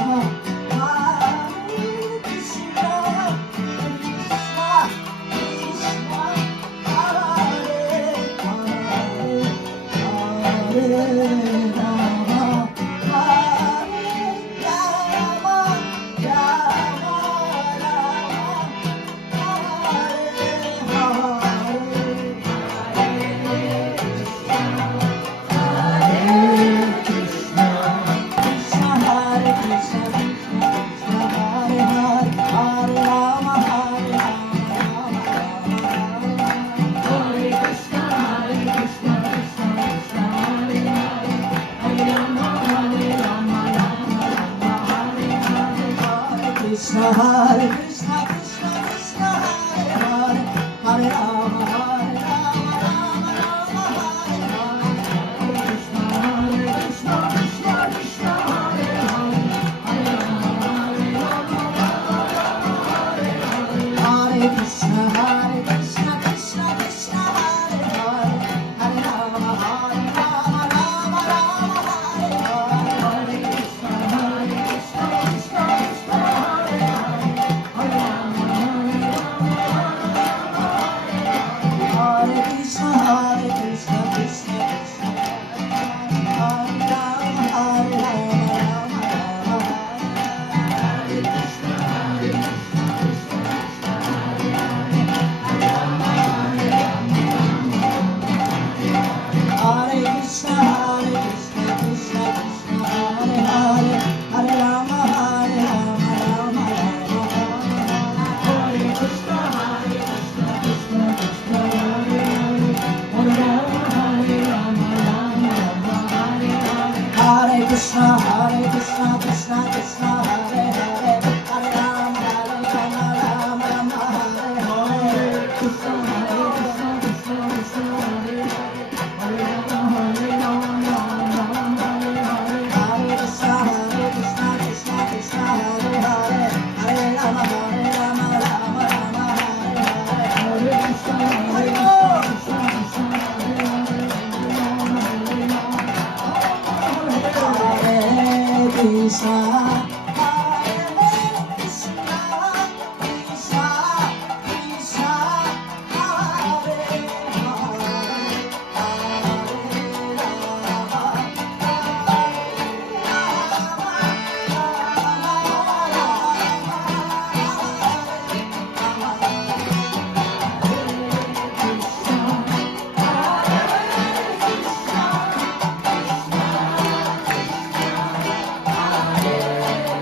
Krishna Hare Krishna Krishna Krishna Hare Hare Hare Rama Hare Rama Rama Rama Hare Hare Krishna Hare Krishna Krishna Krishna Hare Hare Hare Rama Hare Rama Rama Rama Hare Hare Hare Krishna Hare Krishna Krishna Krishna Hare Hare Hare Rama Hare Rama Rama Rama Hare Hare Hare Krishna Hare Krishna Krishna Krishna Hare Krishna, Hare Krishna, Krishna Krishna, Hare Rama, Hare Rama, Rama Rama, Hare Krishna, Hare Krishna, Krishna Krishna, Hare Rama, Hare Rama, Hare Krishna, Hare Krishna, Krishna Krishna, Hare Hare, Hare Rama, Hare Rama, Rama Rama, Hare Krishna, Hare Krishna, Krishna Krishna, Hare Krishna, Hare Krishna, Krishna Krishna, Hare Hare, Hare Rama, Hare Rama, Rama Rama, Hare Hare. Krishna, Hare Krishna, Krishna Krishna, Hare Hare, Hare Rama, Hare Rama, Rama Rama, Hare Hare. Hare Krishna, Hare Krishna, Krishna Krishna, Hare Hare, Hare Rama, Hare Rama, Rama Rama, Hare Hare. Hare Krishna, Hare Krishna, Krishna Krishna, Hare Hare, Hare Rama, Hare Rama. Hare Krishna, Hare Krishna, Krishna Krishna, Hare Hare, Hare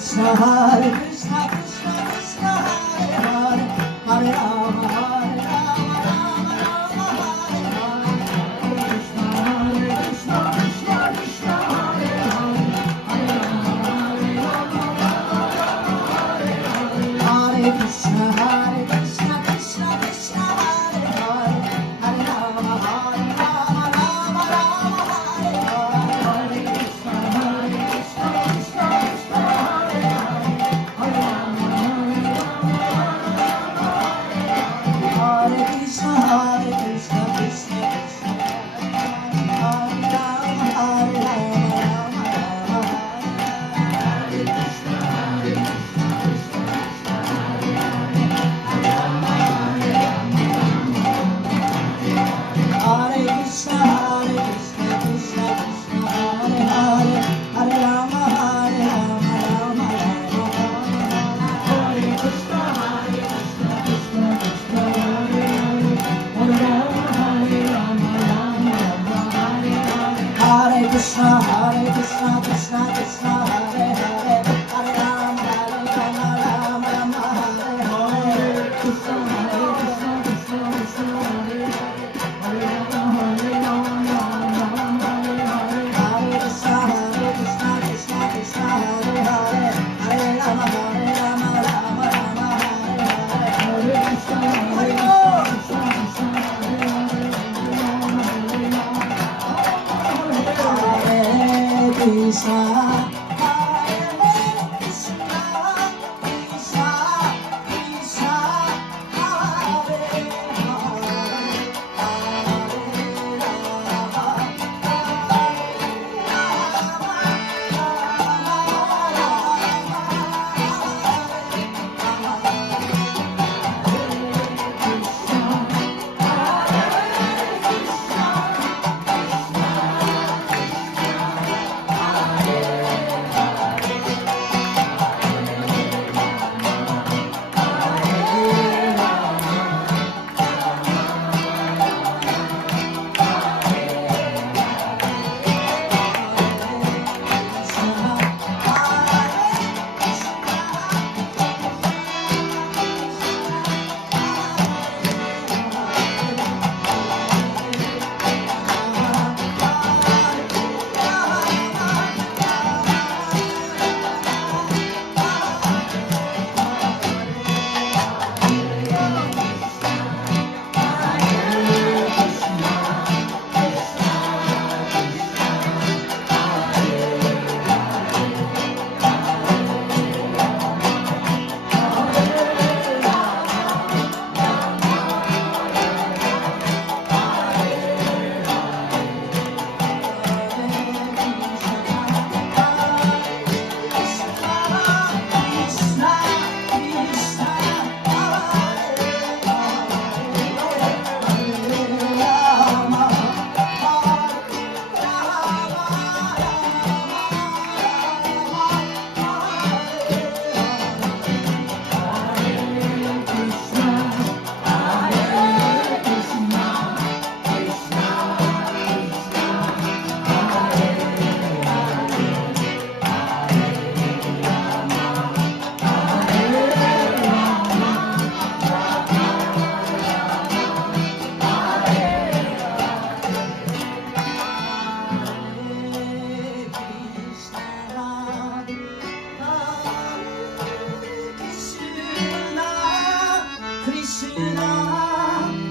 Krishna, Hare Krishna, Krishna Krishna, Hare Hare, Hare Rama, Hare Rama, Rama Rama, Hare Hare. Hare Krishna, Krishna Krishna, Hare Hare, Hare Rama, Hare Rama, Rama Rama, Hare Hare. Hare Krishna, Krishna Krishna, Hare Hare, Hare Rama, Hare Rama, Rama Rama, Hare Hare. Hare Krishna, Krishna Krishna, Hare Hare, Hare Rama, Hare Rama, Hare Krishna, Krishna Krishna, Hare Rama, Hare Rama, Rama Hare Krishna, Krishna Krishna, Hare Hare, Hare Rama, Hare Rama, Rama Rama, Hare Krishna, Krishna Krishna, Hare Hare, Hare Rama, Hare Rama, Rama Rama, Hare Hare. Hare Krishna, Krishna Krishna, Hare Hare, Hare Rama, Hare Rama, Rama Rama, Hare Hare. Krishna, Krishna Krishna, Hare Hare, Hare Rama, Hare Rama, Rama Rama, Hare Hare. Hare Krishna, Krishna Krishna, Hare Hare, Hare Rama, Hare Rama, Rama Rama, Hare Hare. Hare Krishna, Krishna Krishna, Hare Hare, Hare Rama, Hare Rama, Hare Krishna, Hare Krishna, Krishna Krishna, Hare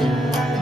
Hare